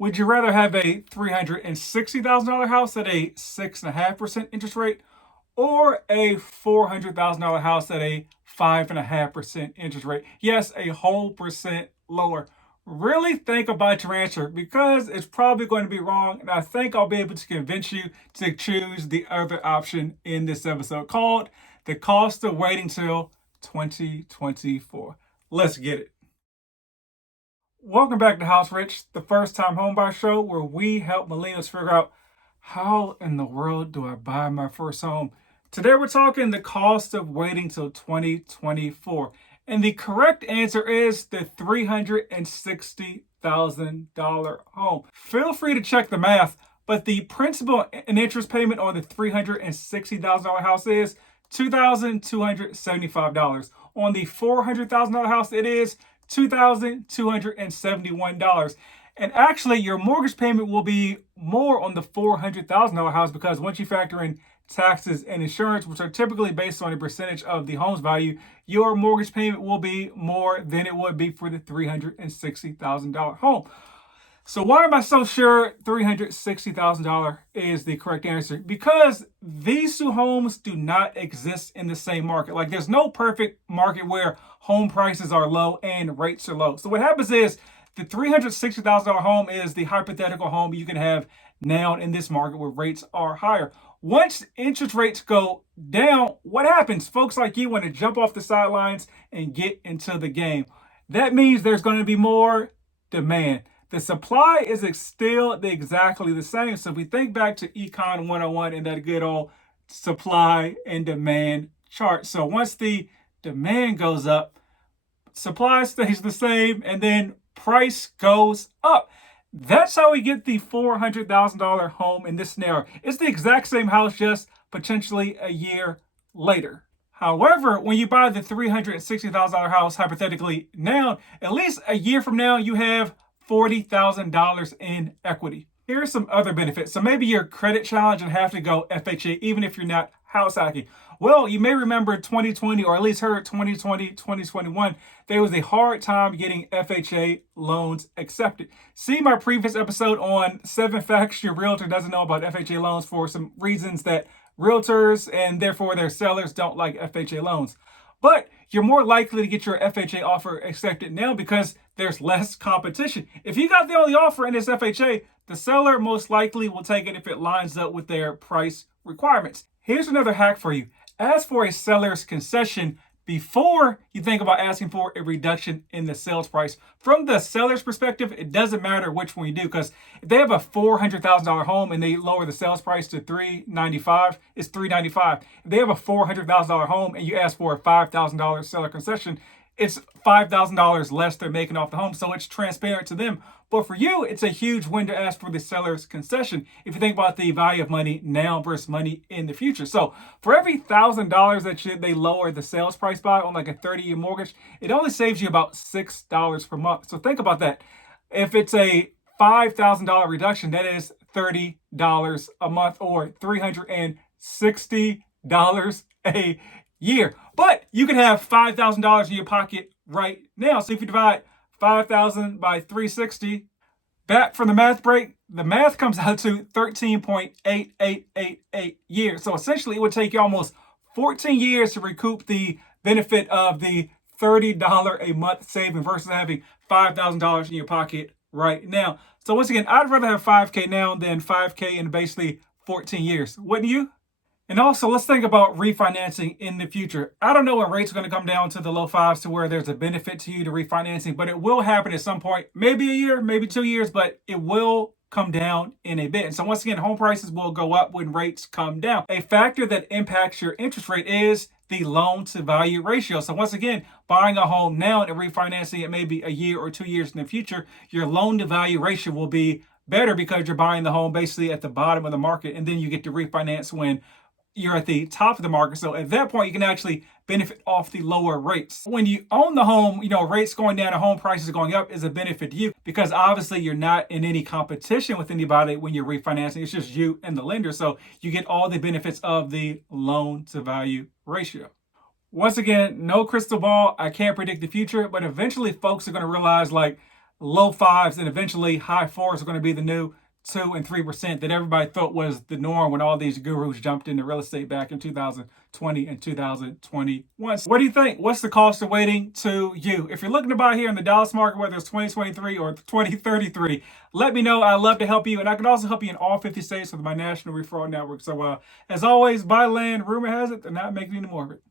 Would you rather have a $360,000 house at a 6.5% interest rate or a $400,000 house at a 5.5% interest rate? Yes, a whole percent lower. Really think about your answer because it's probably going to be wrong. And I think I'll be able to convince you to choose the other option in this episode called The Cost of Waiting Till 2024. Let's get it. Welcome back to House Rich, the first time homebuyer show where we help millennials figure out how in the world do I buy my first home. Today we're talking the cost of waiting till 2024. And the correct answer is the $360,000 home. Feel free to check the math, but the principal and interest payment on the $360,000 house is $2,275. On the $400,000 house, it is $2,271. And actually, your mortgage payment will be more on the $400,000 house because once you factor in taxes and insurance, which are typically based on a percentage of the home's value, your mortgage payment will be more than it would be for the $360,000 home. So why am I so sure $360,000 is the correct answer? Because these two homes do not exist in the same market. Like there's no perfect market where home prices are low and rates are low. So what happens is the $360,000 home is the hypothetical home you can have now in this market where rates are higher. Once interest rates go down, what happens? Folks like you want to jump off the sidelines and get into the game. That means there's going to be more demand. The supply is still exactly the same. So if we think back to Econ 101 and that good old supply and demand chart. So once the demand goes up, supply stays the same, and then price goes up. That's how we get the $400,000 home in this scenario. It's the exact same house, just potentially a year later. However, when you buy the $360,000 house, hypothetically now, at least a year from now, you have $40,000 in equity. Here are some other benefits. So maybe you're credit challenged and have to go FHA, even if you're not house hacking. Well, you may remember 2020, or at least heard 2020, 2021, there was a hard time getting FHA loans accepted. See my previous episode on 7 facts your realtor doesn't know about FHA loans for some reasons that realtors and therefore their sellers don't like FHA loans. But you're more likely to get your FHA offer accepted now because there's less competition. If you got the only offer in this FHA, the seller most likely will take it if it lines up with their price requirements. Here's another hack for you. Ask for a seller's concession before you think about asking for a reduction in the sales price. From the seller's perspective, it doesn't matter which one you do because if they have a $400,000 home and they lower the sales price to $395,000, it's $395,000. If they have a $400,000 home and you ask for a $5,000 seller concession, it's $5,000 less they're making off the home, so it's transparent to them. But for you, it's a huge win to ask for the seller's concession if you think about the value of money now versus money in the future. So for every $1,000 that they lower the sales price by on like a 30-year mortgage, it only saves you about $6 per month. So think about that. If it's a $5,000 reduction, that is $30 a month or $360 a year. But you can have $5,000 in your pocket right now. So if you divide 5,000 by 360, back from the math break, the math comes out to 13.8888 years. So essentially it would take you almost 14 years to recoup the benefit of the $30 a month saving versus having $5,000 in your pocket right now. So once again, I'd rather have 5K now than 5K in basically 14 years. Wouldn't you? And also, let's think about refinancing in the future. I don't know when rates are going to come down to the low fives to where there's a benefit to you to refinancing, but it will happen at some point, maybe a year, maybe 2 years, but it will come down in a bit. And so once again, home prices will go up when rates come down. A factor that impacts your interest rate is the loan to value ratio. So once again, buying a home now and refinancing it maybe a year or 2 years in the future, your loan to value ratio will be better because you're buying the home basically at the bottom of the market, and then you get to refinance when you're at the top of the market. So at that point, you can actually benefit off the lower rates. When you own the home, rates going down and home prices going up is a benefit to you because obviously you're not in any competition with anybody when you're refinancing. It's just you and the lender. So you get all the benefits of the loan to value ratio. Once again, no crystal ball. I can't predict the future, but eventually folks are going to realize low fives, and eventually high fours are going to be the new 2 and 3% that everybody thought was the norm when all these gurus jumped into real estate back in 2020 and 2021. So what do you think? What's the cost of waiting to you? If you're looking to buy here in the Dallas market, whether it's 2023 or 2033, let me know. I'd love to help you. And I can also help you in all 50 states with my national referral network. So as always, buy land. Rumor has it they're not making any more of it.